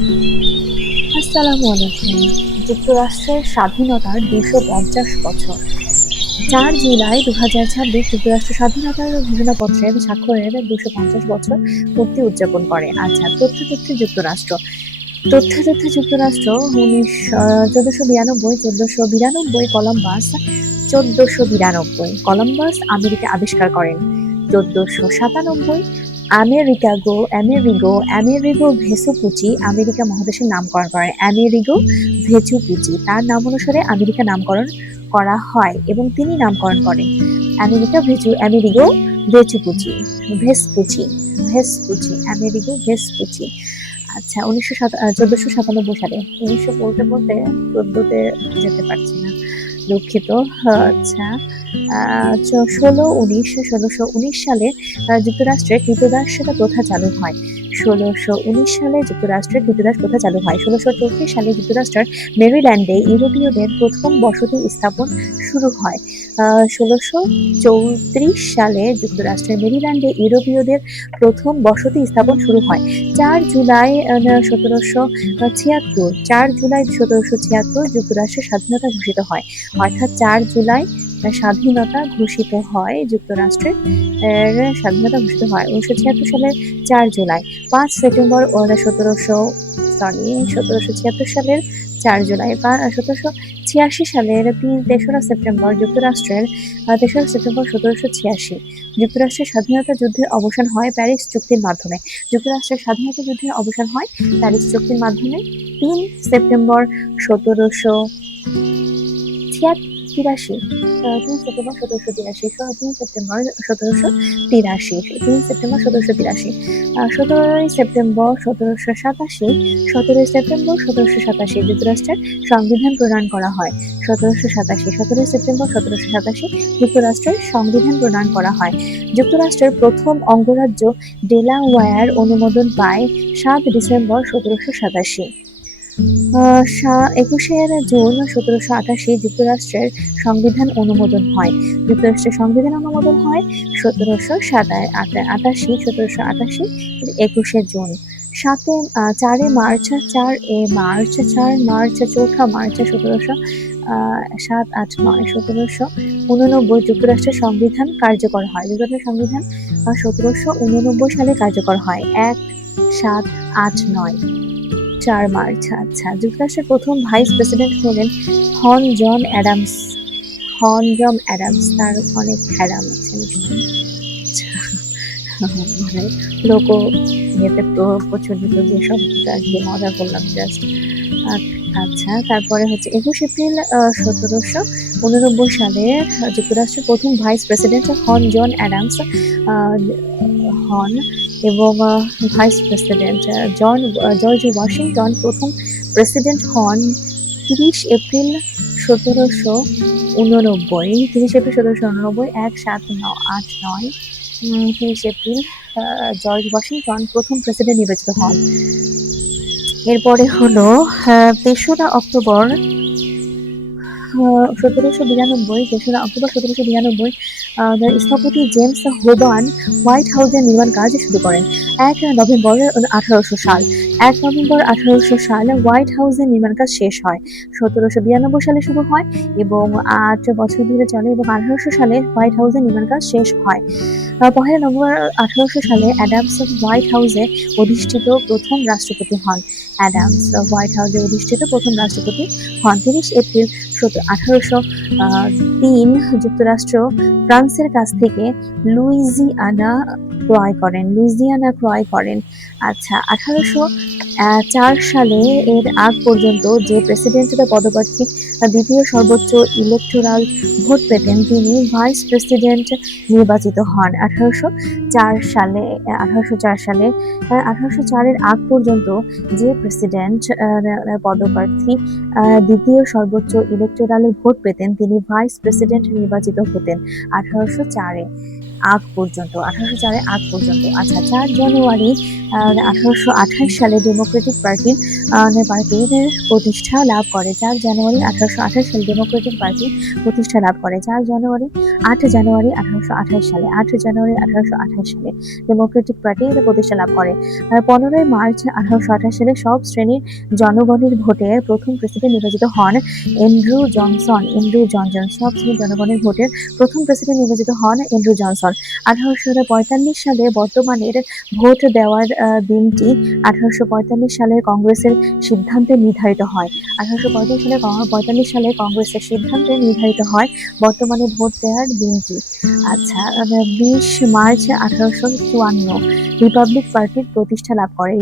আসসালামু আলাইকুম। যুক্তরাষ্ট্রের স্বাধীনতার ২৫০ বছর। ৪ জুলাই ২০২৬ যুক্তরাষ্ট্র স্বাধীনতার ঘোষণাপত্রের স্বাক্ষরের ২৫০ বছর পূর্তি উদযাপন করে। আচ্ছা, তথ্যে যুক্তরাষ্ট্র। তথ্যে যুক্তরাষ্ট্র ১৪৯২ কলম্বাস আমেরিকা আবিষ্কার করেন। ১৪৯৭ আমেরিগো ভেসুপুচি আমেরিকা মহাদেশের নামকরণ করেন। আমেরিগো ভেসুপুচি তার নাম অনুসারে আমেরিকা নামকরণ করা হয় এবং তিনি নামকরণ করেন আমেরিগো ভেচুপুচি ভেসপুচি আমেরিগো ভেসপুচি। আচ্ছা, ১৪৯৭ সালে, ১৯০০ বলতে বলতে ১৪তে যেতে পারছি না, দুঃখিত। আচ্ছা, ১৬১৯ সালে যুক্তরাষ্ট্রে কৃতদাসতা প্রথা চালু হয়। ১৬৩৪ সালে যুক্তরাষ্ট্রের মেরিল্যান্ডে ইউরোপীয়দের প্রথম বসতি স্থাপন শুরু হয়। ১৬৩৪ সালে যুক্তরাষ্ট্রের মেরিল্যান্ডে ইউরোপীয়দের প্রথম বসতি স্থাপন শুরু হয়। ৪ জুলাই ১৭৭৬ যুক্তরাষ্ট্রের স্বাধীনতা ঘোষিত হয়। অর্থাৎ ৪ জুলাই স্বাধীনতা ঘোষিত হয় যুক্তরাষ্ট্রের ১৯৭৬ সালের ৪ জুলাই। ৫ সেপ্টেম্বর ১৭৭৬ সালের ৪ জুলাই। ১৭৮৬ সালের ৩রা সেপ্টেম্বর ১৭৮৬ যুক্তরাষ্ট্রের স্বাধীনতা যুদ্ধের অবসান হয় প্যারিস চুক্তির মাধ্যমে। ৩ সেপ্টেম্বর ১৭৮৩ ৩ সেপ্টেম্বর ১৭৮৩ ১৭ই সেপ্টেম্বর ১৭৮৭ যুক্তরাষ্ট্রের সংবিধান প্রণয়ন করা হয়। ১৭ই সেপ্টেম্বর ১৭৮৭ যুক্তরাষ্ট্রের সংবিধান প্রণয়ন করা হয়। যুক্তরাষ্ট্রের প্রথম অঙ্গরাজ্য ডেলাওয়্যার অনুমোদন পায় ৭ ডিসেম্বর ১৭৮৭। ২১শে জুন ১৭৮৮ যুক্তরাষ্ট্রের সংবিধান অনুমোদন হয়। ১৭৮৮ ২১শে জুন। ৪ মার্চ ১৭৮৯ যুক্তরাষ্ট্রের সংবিধান কার্যকর হয়। যুক্তরাষ্ট্রের সংবিধান ১৭৮৯ সালে কার্যকর হয়। ১/৭/৮/৯ ৪ মার্চ। আচ্ছা, যুক্তরাষ্ট্রের প্রথম ভাইস প্রেসিডেন্ট হলেন হন জন অ্যাডামস। তার অনেক হ্যাডাম আছে নিশ্চয়ই। মানে লোক ইয়েতে প্রচলিত যে শব্দটা আর কি মজা করলাম জাস্ট। আচ্ছা, তারপরে হচ্ছে ২১ এপ্রিল ১৭৮৯ সালে যুক্তরাষ্ট্রের প্রথম ভাইস প্রেসিডেন্ট হন জন অ্যাডামস হন এবং ভাইস প্রেসিডেন্ট জর্জ ওয়াশিংটন প্রথম প্রেসিডেন্ট হন। ৩০ এপ্রিল ১৭৮৯ ১/৭/৮/৯ ৩০ এপ্রিল জর্জ ওয়াশিংটন প্রথম প্রেসিডেন্ট নির্বাচিত হন। এরপরে হলো ৩রা অক্টোবর ১৭৯২ স্থপতি জেমস হোবার্ন হোয়াইট হাউসের নির্মাণ কাজ শুরু করেন। ১ নভেম্বর ১৮০০ সাল হোয়াইট হাউসের নির্মাণ কাজ শেষ হয়। ১৭৯২ সালে শুরু হয় এবং ৮ বছর ধরে চলে এবং ১৮০০ সালে হোয়াইট হাউসের নির্মাণ কাজ শেষ হয়। ১ নভেম্বর ১৮০০ সালে অ্যাডামস হোয়াইট হাউসে অধিষ্ঠিত প্রথম রাষ্ট্রপতি হন। ৩০ এপ্রিল ১৮০৩ যুক্তরাষ্ট্র ফ্রান্সের কাছ থেকে লুইজিয়ানা ক্রয় করেন। আচ্ছা, ১৮০৪ সালে এর আগ পর্যন্ত যে প্রেসিডেন্টের পদপ্রার্থী দ্বিতীয় সর্বোচ্চ ইলেকটোরাল ভোট পেতেন তিনি ভাইস প্রেসিডেন্ট নির্বাচিত হন। ১৮০৪ এর আগ পর্যন্ত যে প্রেসিডেন্ট পদপ্রার্থী দ্বিতীয় সর্বোচ্চ ইলেকটোরাল ভোট পেতেন তিনি ভাইস প্রেসিডেন্ট নির্বাচিত হতেন ১৮০৪-এ। আগ পর্যন্ত, 1804-এর আগ পর্যন্ত। আচ্ছা, 4 জানুয়ারি 1828 সালে ডেমোক্রেটিক পার্টির প্রতিষ্ঠা লাভ করে। 4 জানুয়ারি 1828 সালে ডেমোক্রেটিক পার্টি প্রতিষ্ঠা লাভ করে। 8 জানুয়ারি 1828 সালে, 8 জানুয়ারি 1828 সালে ডেমোক্রেটিক পার্টি প্রতিষ্ঠা লাভ করে। 15 মার্চ 1828 সালে সব শ্রেণীর জনগণের ভোটে প্রথম প্রেসিডেন্ট নির্বাচিত হন অ্যান্ড্রু জনসন। সব শ্রেণীর জনগণের ভোটের প্রথম প্রেসিডেন্ট নির্বাচিত হন অ্যান্ড্রু জনসন। 1845 সালে বর্তমানের ভোট দেওয়ার দিনটি 1845 সালের কংগ্রেসের সিদ্ধান্তে নির্ধারিত হয়। 1845 সালে কংগ্রেসের সিদ্ধান্তে নির্ধারিত হয় বর্তমানে ভোট দেওয়ার দিনটি। আচ্ছা, 20 মার্চ 1854 রিপাবলিক পার্টির প্রতিষ্ঠা লাভ করে।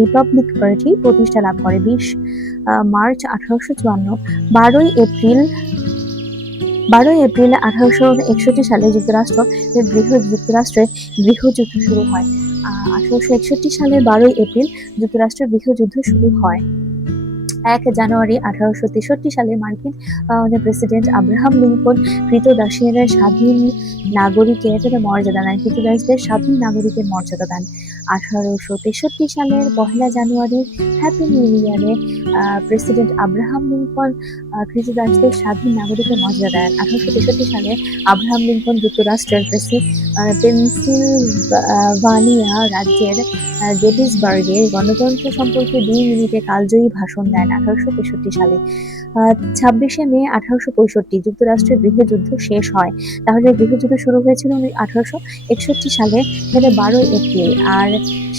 রিপাবলিক পার্টি প্রতিষ্ঠা লাভ করে 20 মার্চ 1854। 12 এপ্রিল 1861 সালে যুক্তরাষ্ট্রের গৃহযুদ্ধ শুরু হয়। 1861 সালের 12 এপ্রিল যুক্তরাষ্ট্রের গৃহযুদ্ধ শুরু হয়। 1 জানুয়ারি 1863 সালে মার্কিন প্রেসিডেন্ট আব্রাহাম লিঙ্কন কৃতদাসদের স্বাধীন নাগরিকের মর্যাদা দেন। 1863 সালের 1 জানুয়ারি হ্যাপি নিউ ইয়ারে প্রেসিডেন্ট আব্রাহাম লিঙ্কন কৃতদাসদের স্বাধীন নাগরিকের মর্যাদা দেন। 1863 সালে আব্রাহাম লিঙ্কন যুক্তরাষ্ট্রের পেনসিলভানিয়া রাজ্যের গেটিসবার্গে গণতন্ত্র সম্পর্কে 2 মিনিটে কালজয়ী ভাষণ দেন। 1863 সালে 26 মে 1865 যুক্তরাষ্ট্রের গৃহযুদ্ধ শেষ হয়। তাহলে গৃহযুদ্ধ শুরু হয়েছিল 1861 সালে 12 এপ্রিল আর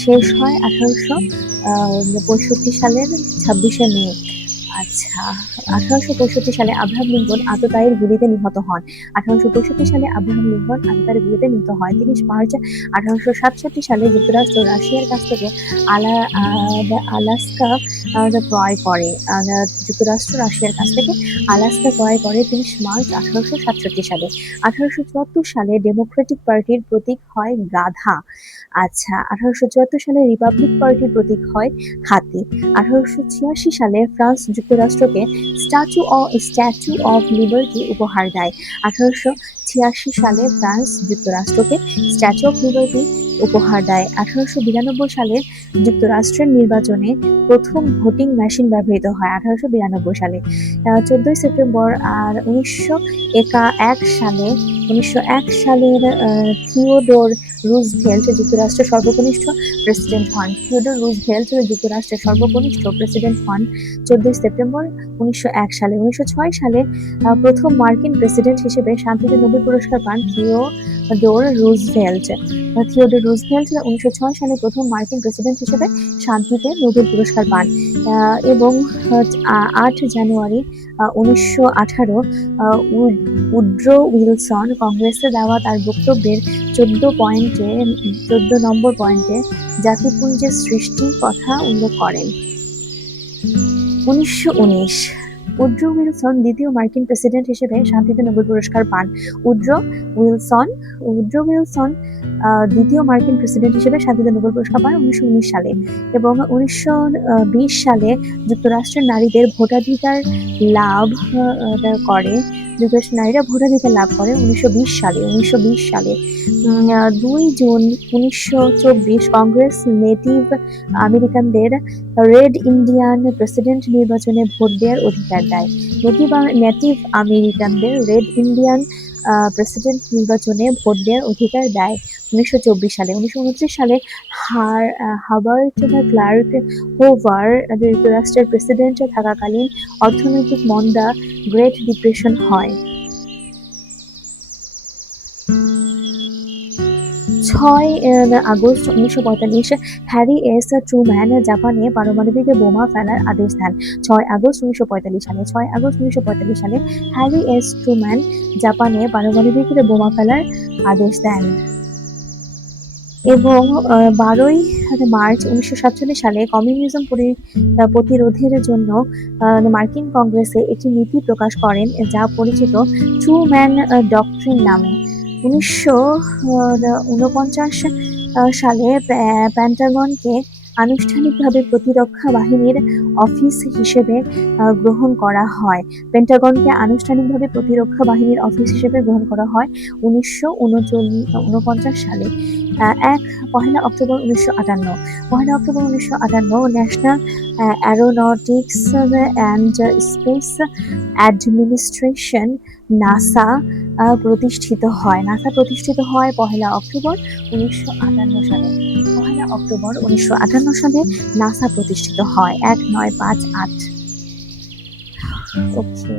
শেষ হয় 1865 সালের 26 মে। আচ্ছা, 1865 সালে আব্রাহাম লিঙ্কন আততায়ীর গুলিতে নিহত হন। 1865 সালে আব্রাহাম লিঙ্কন আততায়ীর গুলিতে নিহত হয়। 30 মার্চ 1867 সালে যুক্তরাষ্ট্র রাশিয়ার কাছ থেকে আলাস্কা ক্রয় করে। যুক্তরাষ্ট্র রাশিয়ার কাছ থেকে আলাস্কা ক্রয় করে 30 মার্চ 1867 সালে। 1874 সালে ডেমোক্রেটিক পার্টির প্রতীক হয় গাধা। আচ্ছা, 1874 সালে রিপাবলিক পার্টির প্রতীক হয় হাতি। 1886 সালে ফ্রান্স যুক্তরাষ্ট্রকে স্ট্যাচু অফ লিবার্টি উপহার দেয়। 1886 সালে ফ্রান্স যুক্তরাষ্ট্রকে স্ট্যাচু অফ লিবার্টি উপহার দেয়। 1892 সালে যুক্তরাষ্ট্রের নির্বাচনে প্রথম ভোটিং মেশিন ব্যবহৃত হয়। 1892 সালে 14 সেপ্টেম্বর আর 1901 সালের থিওডোর রুজভেল্ট যুক্তরাষ্ট্রের সর্বকনিষ্ঠ প্রেসিডেন্ট হন। 14 সেপ্টেম্বর 1901 সালে। 1906 সালে প্রথম মার্কিন প্রেসিডেন্ট হিসেবে শান্তিতে নোবেল পুরস্কার পান থিওডোর রুজভেল্ট। 1906 সালে প্রথম মার্কিন প্রেসিডেন্ট হিসেবে শান্তিতে নোবেল পুরস্কার পান। এবং 8 জানুয়ারি 1918 উড্রো উইলসন কংগ্রেসে দেওয়া তার বক্তব্যের 14 নম্বর পয়েন্টে জাতিপুঞ্জের সৃষ্টির কথা উল্লেখ করেন। 1919 উড্রো উইলসন দ্বিতীয় মার্কিন প্রেসিডেন্ট হিসেবে শান্তিতে নোবেল পুরস্কার পান। উড্রো উইলসন দ্বিতীয় মার্কিন প্রেসিডেন্ট হিসেবে শান্তিতে নোবেল পুরস্কার পান 1919 সালে। এবং 1920 সালে যুক্তরাষ্ট্রের নারীদের ভোটাধিকার লাভ করে। নারীরা ভোটাধিকার লাভ করে 1920 সালে। 2 জুন 1924 কংগ্রেস নেটিভ আমেরিকানদের রেড ইন্ডিয়ান প্রেসিডেন্ট নির্বাচনে ভোট দেওয়ার অধিকার দেয়। নেটিভ আমেরিকানদের রেড ইন্ডিয়ান প্রেসিডেন্ট নির্বাচনে ভোট দেওয়ার অধিকার দেয় 1924 সালে। 1929 সালে হাবার্ট ক্লার্ক হোভার যুক্তরাষ্ট্রের প্রেসিডেন্ট থাকাকালীন অর্থনৈতিক মন্দা গ্রেট ডিপ্রেশন হয়। 6 আগস্ট 1945 হ্যারি এস ট্রুম্যান জাপানে পারমাণবিক বোমা ফেলার আদেশ দেন। 6 আগস্ট 1945 সালে হ্যারি এস ট্রুম্যান জাপানে পারমাণবিক বোমা ফেলার আদেশ দেন। এবং 12 মার্চ 1947 সালে কমিউনিজম প্রতিরোধের জন্য মার্কিন কংগ্রেসে একটি নীতি প্রকাশ করেন যা পরিচিত ট্রুম্যান ডক্ট্রিন নামে। 1949 সালে পেন্টাগনকে আনুষ্ঠানিকভাবে প্রতিরক্ষা বাহিনীর অফিস হিসেবে গ্রহণ করা হয়। পেন্টাগনকে আনুষ্ঠানিকভাবে প্রতিরক্ষা বাহিনীর অফিস হিসেবে গ্রহণ করা হয় 1949 সালে। এক পহেলা অক্টোবর 1958। পহেলা October 1958 national aeronautics and space administration NASA প্রতিষ্ঠিত হয়। নাসা প্রতিষ্ঠিত হয় পহেলা অক্টোবর 1958 সালে। পহেলা অক্টোবর 1958 সালে নাসা প্রতিষ্ঠিত হয়। 1958। Okay.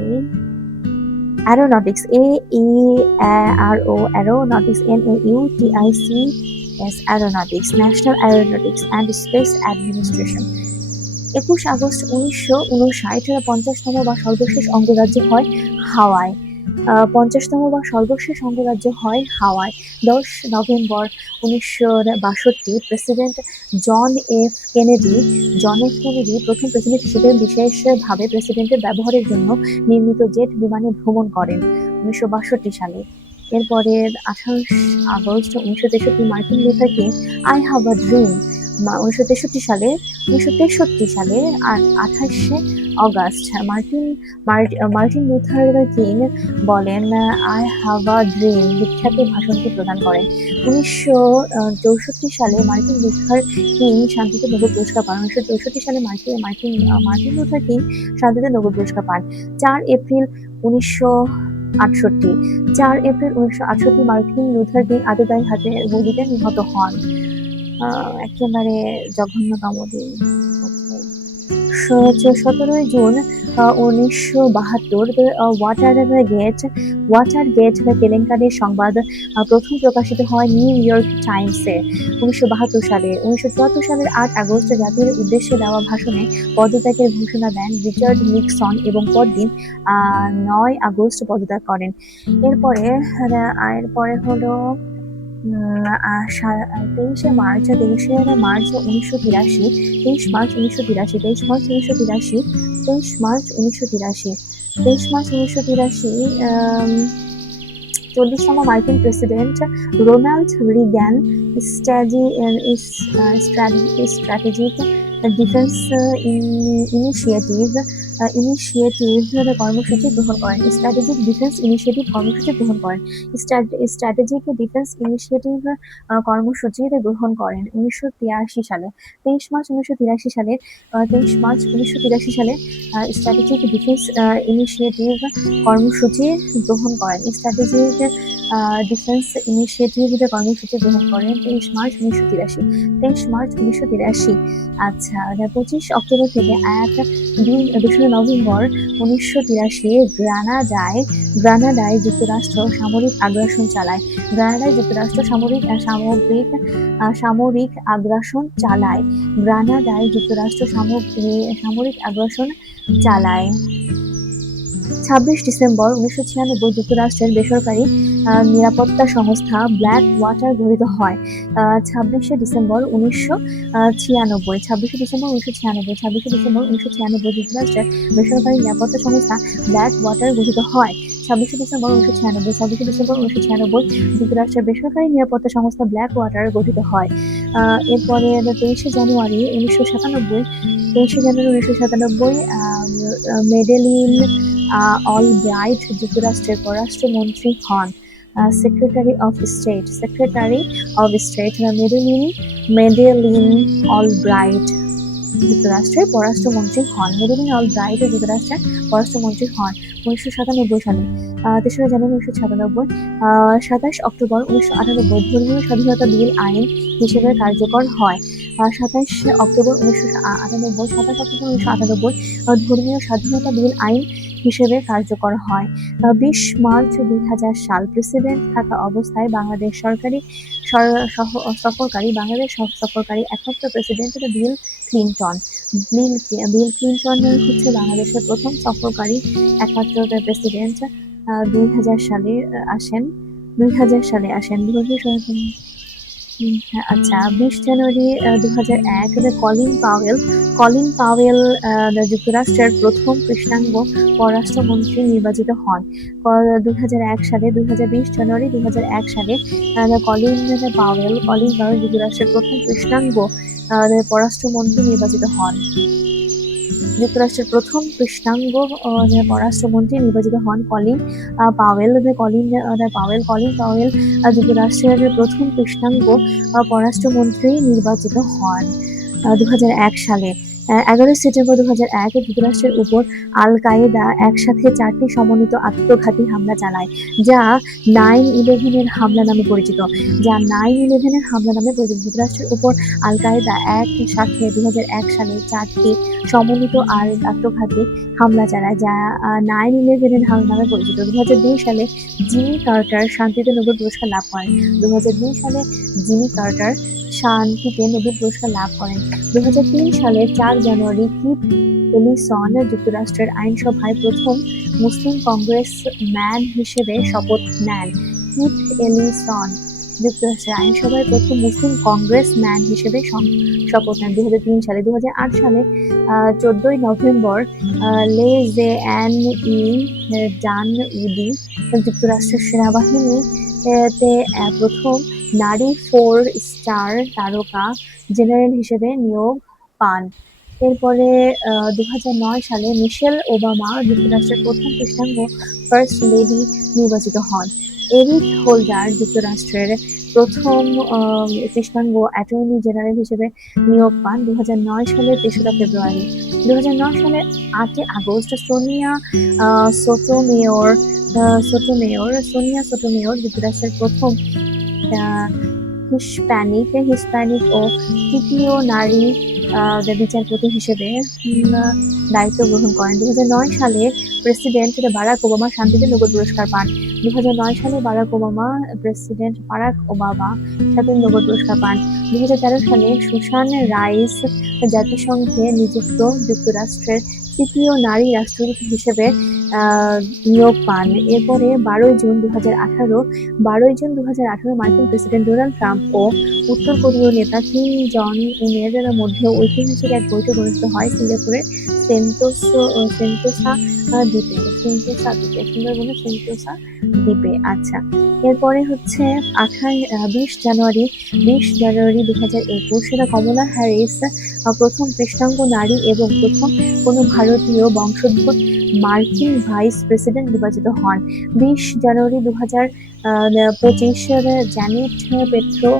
Aeronautics aeronautics NAUTICS aeronautics national aeronautics and space administration. 21 August 1959 50তম বা সর্বশেষ অঙ্গরাজ্য হয় হাওয়াই। 50তম বা সর্বশেষ অঙ্গরাজ্য হয় হাওয়াই। 10 নভেম্বর 1962 প্রেসিডেন্ট জন এফ কেনেডি প্রথম প্রেসিডেন্ট হিসেবে বিশেষভাবে প্রেসিডেন্টের ব্যবহারের জন্য নির্মিত জেট বিমানে ভ্রমণ করেন 1962 সালে। এরপরে 28 August 1963 Martin Luther king I have a dream 1963 সালে 28 অগাস্ট মার্টিন লুথার কিং বলেন আই হ্যাভ আ ড্রিম বিখ্যাত ভাষণটি প্রদান করেন। 1964 সালে মার্টিন লুথার কিং শান্তিতে নোবেল পুরস্কার পান। 1964 সালে মার্টিন লুথার কিং শান্তিতে নোবেল পুরস্কার পান। 4 এপ্রিল 1968 মার্টিন লুথার কিং আততায়ীর হাতে গুলিতে নিহত হন। একেবারে জঘন্যতম দিন। 17 জুন 1972 ওয়াটারগেট কেলেঙ্কারির সংবাদ প্রথম প্রকাশিত হয় নিউ ইয়র্ক টাইমসে 1972 সালে। 1974 সালের 8 আগস্ট জাতির উদ্দেশ্যে দেওয়া ভাষণে পদত্যাগের ঘোষণা দেন রিচার্ড নিক্সন এবং পরদিন 9 আগস্ট পদত্যাগ করেন। এরপরে হলো 23 মার্চ 40তম মার্কিন president Ronald Regan strategic defence initiative কর্মসূচি গ্রহণ করেন। স্ট্র্যাটেজিক ডিফেন্স ইনিশিয়েটিভ কর্মসূচি গ্রহণ করেন। 1983 সালে। 23 মার্চ 1983 সালে স্ট্র্যাটেজিক ডিফেন্স ইনিশিয়েটিভ কর্মসূচি গ্রহণ করেন। স্ট্র্যাটেজিক ডিফেন্স ইনিশিয়েটিভ কর্মসূচি গ্রহণ করেন 23 মার্চ 1983। আচ্ছা, 25 অক্টোবর থেকে 2 নভেম্বর 1983 গ্রানাডায় যুক্তরাষ্ট্র সামরিক আগ্রাসন চালায়। গ্রানাডায় যুক্তরাষ্ট্র সামরিক আগ্রাসন চালায়। 26 ডিসেম্বর 1996 যুক্তরাষ্ট্রের বেসরকারি নিরাপত্তা সংস্থা ব্ল্যাক ওয়াটার গঠিত হয়। 26 ডিসেম্বর 1996 যুক্তরাষ্ট্রের বেসরকারি নিরাপত্তা সংস্থা ব্ল্যাক ওয়াটার গঠিত হয়। 26 ডিসেম্বর 1996 যুক্তরাষ্ট্রের বেসরকারি নিরাপত্তা সংস্থা ব্ল্যাক ওয়াটার গঠিত হয়। এরপরে 23 জানুয়ারি 1997 মেডেলিন অলব্রাইট যুক্তরাষ্ট্রের পররাষ্ট্রমন্ত্রী হন। Secretary of state Madeleine Albright যুক্তরাষ্ট্রের পররাষ্ট্রমন্ত্রী হন। 1997 সালে। 3 জানুয়ারি 1996। 27 অক্টোবর 1998 ধর্মীয় স্বাধীনতা বিল আইন হিসেবে কার্যকর হয়। 27 অক্টোবর 1998 ধর্মীয় স্বাধীনতা বিল আইন হিসেবে কার্যকর হয়। 20 মার্চ 2000 সাল প্রেসিডেন্ট থাকা অবস্থায় বাংলাদেশ সফরকারী একমাত্র প্রেসিডেন্ট বিল ক্লিনটন হচ্ছে বাংলাদেশের প্রথম সফরকারী একমাত্র প্রেসিডেন্ট। 2000 সালে আসেন। আচ্ছা, 20 জানুয়ারি 2001 কলিন পাওয়েল যুক্তরাষ্ট্রের প্রথম কৃষ্ণাঙ্গ পররাষ্ট্রমন্ত্রী নির্বাচিত হন। 2001 সালে 20 জানুয়ারি 2001 সালে কলিন পাওয়েল যুক্তরাষ্ট্রের প্রথম কৃষ্ণাঙ্গ পররাষ্ট্রমন্ত্রী নির্বাচিত হন। যুক্তরাষ্ট্রের প্রথম কৃষ্ণাঙ্গ পররাষ্ট্রমন্ত্রী নির্বাচিত হন কলিন পাওয়েল। কলিন পাওয়েল যুক্তরাষ্ট্রের প্রথম কৃষ্ণাঙ্গ পররাষ্ট্রমন্ত্রী নির্বাচিত হন 2001 সালে। 11 সেপ্টেম্বর 2001 যুক্তরাষ্ট্রের উপর আল কায়েদা একসাথে 4টি সমন্বিত আত্মঘাতী হামলা চালায়, যা 9/11 হামলা নামে পরিচিত। যুক্তরাষ্ট্রের উপর আল কায়েদা একসাথে 2001 সালে 4টি সমন্বিত আত্মঘাতী হামলা চালায়, যা 9/11 হামলা নামে পরিচিত। 2002 সালে জিমি কার্টার শান্তিতে নোবেল পুরস্কার লাভ করেন। 2002 সালে জিমি কার্টার শান্তিতে নোবেল পুরস্কার লাভ করেন। 2003 সালের 4 জানুয়ারি কিথ এলিসন যুক্তরাষ্ট্রের আইনসভায় প্রথম মুসলিম কংগ্রেসম্যান হিসেবে শপথ নেন। কিথ এলিসন যুক্তরাষ্ট্রের আইনসভায় প্রথম মুসলিম কংগ্রেসম্যান হিসেবে শপথ নেন 2003 সালে। 2008 সালে 14 নভেম্বর লে জে-এন-ই ডানউডি যুক্তরাষ্ট্রের সেনাবাহিনীতে প্রথম নারী 4-স্টার তারকা জেনারেল হিসেবে নিয়োগ পান। এরপরে 2009 সালে মিশেল ওবামা যুক্তরাষ্ট্রের প্রথম কৃষ্ণাঙ্গ ফার্স্ট লেডি নির্বাচিত হন। এরিক হোল্ডার যুক্তরাষ্ট্রের প্রথম কৃষ্ণাঙ্গ অ্যাটর্নি জেনারেল হিসেবে নিয়োগ পান 2009 সালের 3রা ফেব্রুয়ারি। 2009 সালের 8 আগস্ট সোনিয়া সোটোমেয়র যুক্তরাষ্ট্রের প্রথম হিস্প্যানিক ও তৃতীয় নারী বিচারপতি হিসেবে দায়িত্ব গ্রহণ করেন। 2009 সালে প্রেসিডেন্ট বারাক ওবামা শান্তিতে নোবেল পুরস্কার পান। 2009 সালে প্রেসিডেন্ট বারাক ওবামা শান্তিতে নোবেল পুরস্কার পান। 2013 সালে সুসান রাইস জাতিসংঘে নিযুক্ত যুক্তরাষ্ট্রের তৃতীয় নারী রাষ্ট্রদূত হিসেবে নিয়োগ পান। এরপরে 12 জুন 2018 মার্কিন প্রেসিডেন্ট ডোনাল্ড ট্রাম্প ও উত্তর কোরীয় নেতা কিম জং উনের মধ্যে ঐতিহাসিক এক বৈঠক অনুষ্ঠিত হয় সিঙ্গাপুরের সেন্তোসা দ্বীপে। আচ্ছা, এরপরে হচ্ছে 20 জানুয়ারি 2021 কমলা হ্যারিস প্রথম কৃষ্ণাঙ্গ নারী এবং প্রথম কোনো ভারতীয় বংশোদ্ভূত মার্কিন ভাইস প্রেসিডেন্ট নির্বাচিত হন। 20 জানুয়ারি 2025 জ্যানেট পেট্রো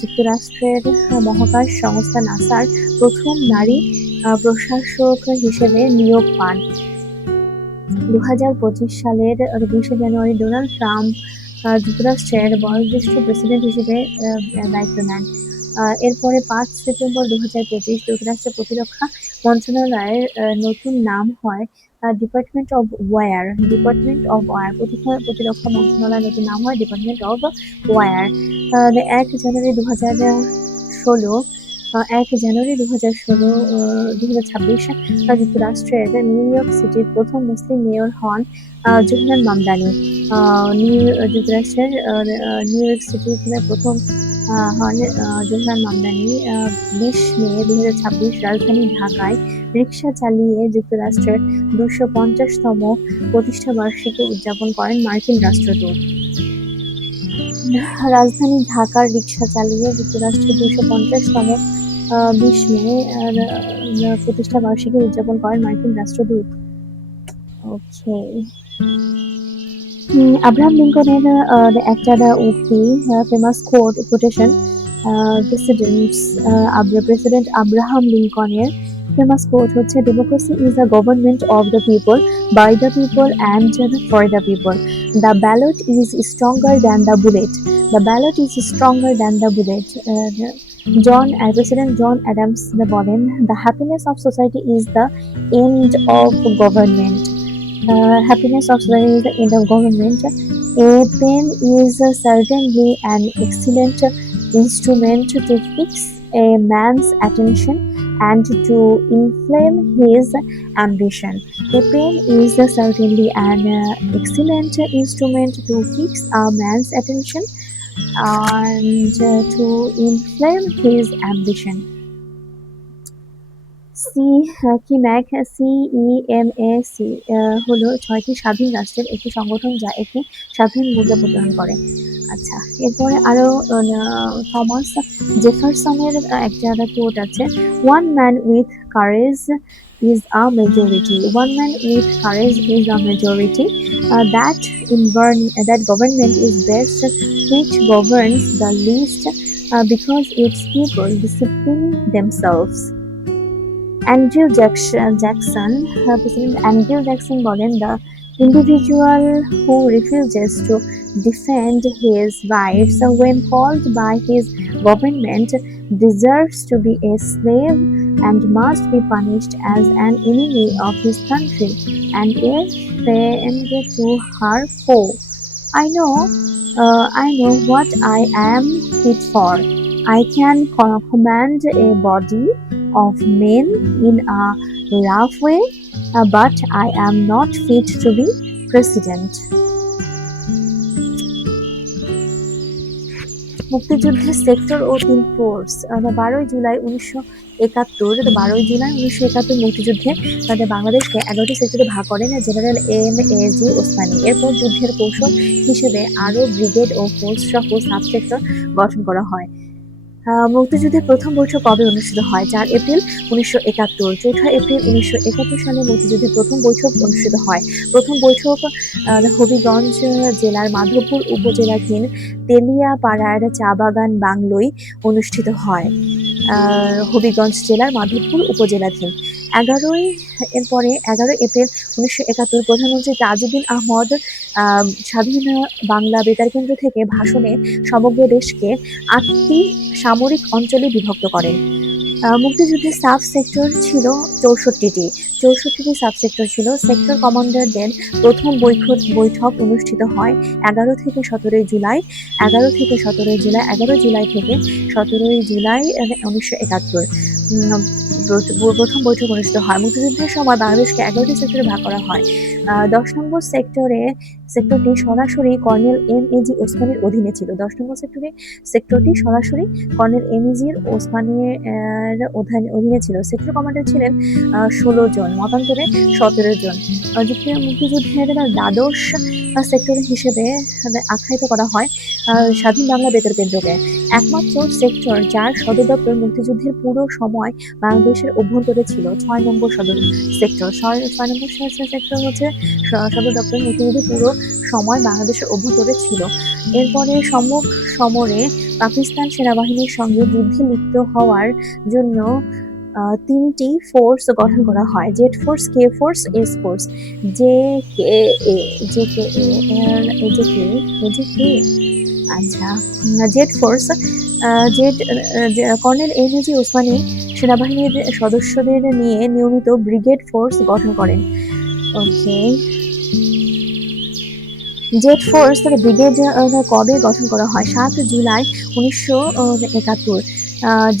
যুক্তরাষ্ট্রের মহাকাশ সংস্থা নাসার প্রথম নারী প্রশাসক হিসেবে নিয়োগ পান। 2025 সালের 20 জানুয়ারি ডোনাল্ড ট্রাম্প যুক্তরাষ্ট্রের বয়োজ্যেষ্ঠ প্রেসিডেন্ট হিসেবে দায়িত্ব নেন। এরপরে 5 সেপ্টেম্বর 2025 যুক্তরাষ্ট্রের প্রতিরক্ষা মন্ত্রণালয়ের নতুন নাম হয় ডিপার্টমেন্ট অব ওয়ার। প্রতিরক্ষা মন্ত্রণালয়ের নতুন নাম হয় ডিপার্টমেন্ট অব ওয়ার। 1 জানুয়ারি 2026 যুক্তরাষ্ট্রের নিউ ইয়র্ক সিটির প্রথম মুসলিম মেয়র হন জোহরান মামদানি। যুক্তরাষ্ট্রের নিউ ইয়র্ক সিটির প্রথম হন জোহরান মামদানি। 20 মে 2026 রাজধানী ঢাকায় রিকশা চালিয়ে যুক্তরাষ্ট্রের 250তম প্রতিষ্ঠাবার্ষিকী উদযাপন করেন মার্কিন রাষ্ট্রদূত। রাজধানী ঢাকার রিকশা চালিয়ে যুক্তরাষ্ট্রের 250তম 20 মে প্রতিষ্ঠাবার্ষিকী উদযাপন করেন মার্কিন রাষ্ট্রদূত। ওকে, আব্রাহাম লিঙ্কনের একটা উক্তি, ফেমাস কোটেশন, প্রেসিডেন্ট আব্রাহাম লিঙ্কনের ফেমাস কোট হচ্ছে, democracy is a government of the people, by the people and for the people. The ballot is stronger than the bullet. President John Adams বলেন, the happiness of society is the end of government. A pen is certainly an excellent instrument to fix a man's attention and to inflame his ambition. A pen is certainly an excellent instrument to fix a man's attention and to inflame his ambition. CEMAC হলো 6টি স্বাধীন রাষ্ট্রের একটি সংগঠন যা একটি স্বাধীন মুদ্রা প্রচলন করে। আচ্ছা, এরপরে আরো থমাস জেফারসনের একটা কোট আছে, one man with courage is a majority. One man with courage is a majority. That government is best which governs the least because its people discipline themselves. President Andrew Jackson বলেন, the individual who refuses to defend his rights when called by his government deserves to be a slave and must be punished as an enemy of his country and a friend to her foe. I know what I am fit for. I can command a body of men in a rough way, but I am not fit to be president. মুক্তিযুদ্ধের sector ও 3 force. 12ই July 1971 মুক্তিযুদ্ধে বাংলাদেশকে 11টি সেক্টরে ভাগ করেন general এম.এ.জি. Osmani. এরপর যুদ্ধের কৌশল হিসেবে আরও ব্রিগেড ও ফোর্স সহ সাব সেক্টর গঠন করা হয়। মুক্তিযুদ্ধের প্রথম বৈঠক কবে অনুষ্ঠিত হয়? 4 এপ্রিল 1971। 4 এপ্রিল 1971 সালে মুক্তিযুদ্ধের প্রথম বৈঠক অনুষ্ঠিত হয়। প্রথম বৈঠক হবিগঞ্জ জেলার মাধবপুর উপজেলাধীন তেলিয়াপাড়ার চা বাগান বাংলোয় অনুষ্ঠিত হয়। হবিগঞ্জ জেলার মাধবপুর উপজেলাধীন। 11 এপ্রিল 1971 প্রধানমন্ত্রী তাজউদ্দিন আহমদ স্বাধীন বাংলা বেতার কেন্দ্র থেকে ভাষণে সমগ্র দেশকে 8টি সামরিক অঞ্চলে বিভক্ত করেন। মুক্তিযুদ্ধের সাব সেক্টর ছিল 64টি সাব সেক্টর ছিল। সেক্টর কমান্ডারদের প্রথম বৈঠক অনুষ্ঠিত হয় 11 থেকে 17 জুলাই 1971। প্রথম বৈঠক অনুষ্ঠিত হয়। মুক্তিযুদ্ধের সময় বাংলাদেশকে 11টি সেক্টরে ভাগ করা হয়। 10 নম্বর সেক্টরটি সরাসরি কর্নেল এম.এ.জি. ওসমানীর অধীনে ছিল। 10 নম্বর সেক্টরটি সরাসরি কর্নেল এম.এ.জি. ওসমানীর অধীনে ছিল। সেক্টর কমান্ডার ছিলেন 16 জন, মতান্তরে 17 জন। মুক্তিযুদ্ধের দ্বাদশ সেক্টর হিসেবে আখ্যায়িত করা হয় স্বাধীন বাংলা বেতার কেন্দ্রকে। একমাত্র সেক্টর যার সদর দপ্তর মুক্তিযুদ্ধের পুরো সময় বাংলাদেশের অভ্যন্তরে ছিল। 6 নম্বর সেক্টর হচ্ছে সদর দপ্তর মুক্তিযুদ্ধের পুরো সময় বাংলাদেশের অভ্যন্তরে ছিল। এরপরে সম্মুখ সমরে পাকিস্তান সেনাবাহিনীর সঙ্গে যুদ্ধে লিপ্ত হওয়ার জন্য 3টি ফোর্স গঠন করা হয়, Z force, K force, S force. আচ্ছা, জেড ফোর্স। কর্নেল এম.এ.জি. ওসমানী সেনাবাহিনীর সদস্যদের নিয়ে নিয়মিত ব্রিগেড ফোর্স গঠন করেন। ওকে, জেড ফোর্স ব্রিগেড কবে গঠন করা হয়? 7 জুলাই 1971।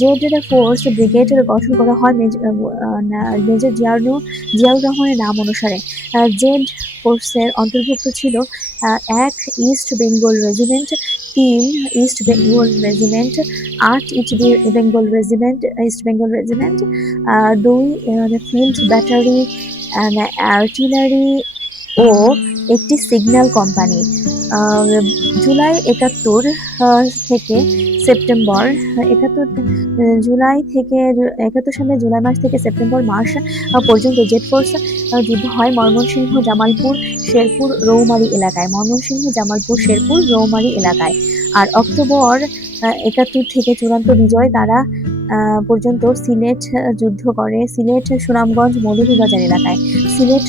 জেড ফোর্স ব্রিগেড গঠন করা হয় মেজর জিয়াউর রহমানের নাম অনুসারে। জেড ফোর্সের অন্তর্ভুক্ত ছিল 1 East Bengal Regiment, 3 East Bengal Regiment, 8 East Bengal Regiment, 2 field battery, artillery ও একটি সিগন্যাল কোম্পানি। জুলাই 71 থেকে সেপ্টেম্বর 71 সালে জুলাই মাস থেকে সেপ্টেম্বর মাস পর্যন্ত জেড ফোর্স যুদ্ধ হয় ময়মনসিংহ, জামালপুর, শেরপুর, রৌমারী এলাকায়। আর অক্টোবর 71 থেকে চূড়ান্ত বিজয় তারা পর্যন্ত সিলেট যুদ্ধ করে সিলেট, সুনামগঞ্জ, মৌলভীবাজার এলাকায়। সিলেট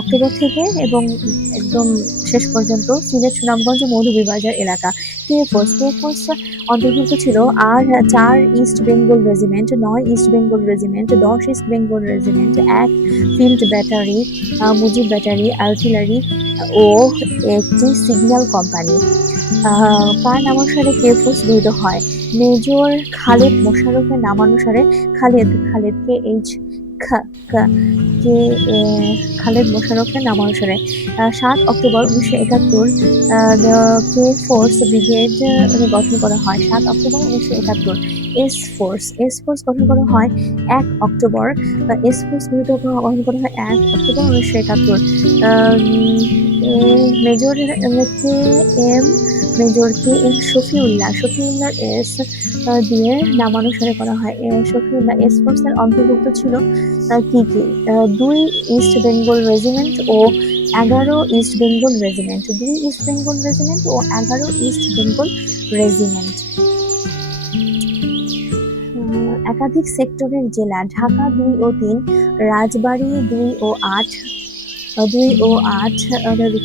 অক্টোবর থেকে এবং একদম শেষ পর্যন্ত সিলেট, সুনামগঞ্জ, মৌলভীবাজার এলাকা। কে ফোর্স অন্তর্ভুক্ত ছিল আর 4 East Bengal Regiment, 9 East Bengal Regiment, 10 East Bengal Regiment, 1 field battery, Mujib battery, artillery ও একটি সিগন্যাল কোম্পানি। কার নামানুসারে কে ফোর্স গঠিত হয়? মেজর খালেদ মোশাররফের নামানুসারে খালেদ খালেদ মোশাররফের নামানুসারে 7 অক্টোবর 1971 কে ফোর্স ব্রিগেড গঠন করা হয়। 7 অক্টোবর 1971। এস ফোর্স গঠন করা হয় 1 অক্টোবর। এস ফোর্স গঠন করা হয় 1 অক্টোবর 1971। Major K M major K M Shafiullah S দিয়ে নামানুসারে করা হয়। শফিউল্লাহ এস ফোর্সের অন্তর্ভুক্ত ছিল কি কি? 2 ইস্ট বেঙ্গল রেজিমেন্ট ও 11 East Bengal Regiment. 2 East Bengal Regiment ও 11 ইস্ট বেঙ্গল রেজিমেন্ট। একাধিক সেক্টরের জেলা: ঢাকা 2 ও 3, রাজবাড়ী 2 ও 8,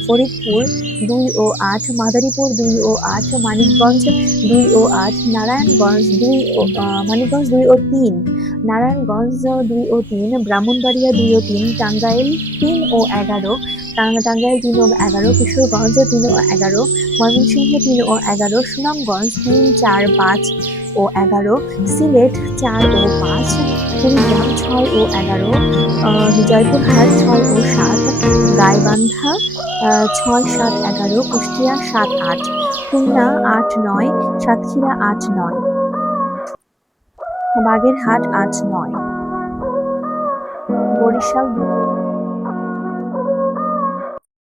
ফরিদপুর 2 ও 8, মাদারীপুর 2 ও 8, মানিকগঞ্জ 2 ও 8, নারায়ণগঞ্জ 2 ও 3, নারায়ণগঞ্জ 2 ও 3, ব্রাহ্মণবাড়িয়া 2 ও 3, টাঙ্গাইল 3 ও 11, টাঙ্গাইল 3 ও 11, কিশোরগঞ্জ 3 ও 11, ময়মনসিংহ 3 ও 11, সুনামগঞ্জ 3, 4, 5 ও 11, সিলেট 4 ও 5, কুড়িগ্রাম 6 ও 11, জয়পুরহাট 6 ও 7, গাইবান্ধা 6, 7, 11, কুষ্টিয়া 7, 8, খুলনা 8, 9, সাতক্ষীরা 8, 9, বাগেরহাট 8, 9, বরিশাল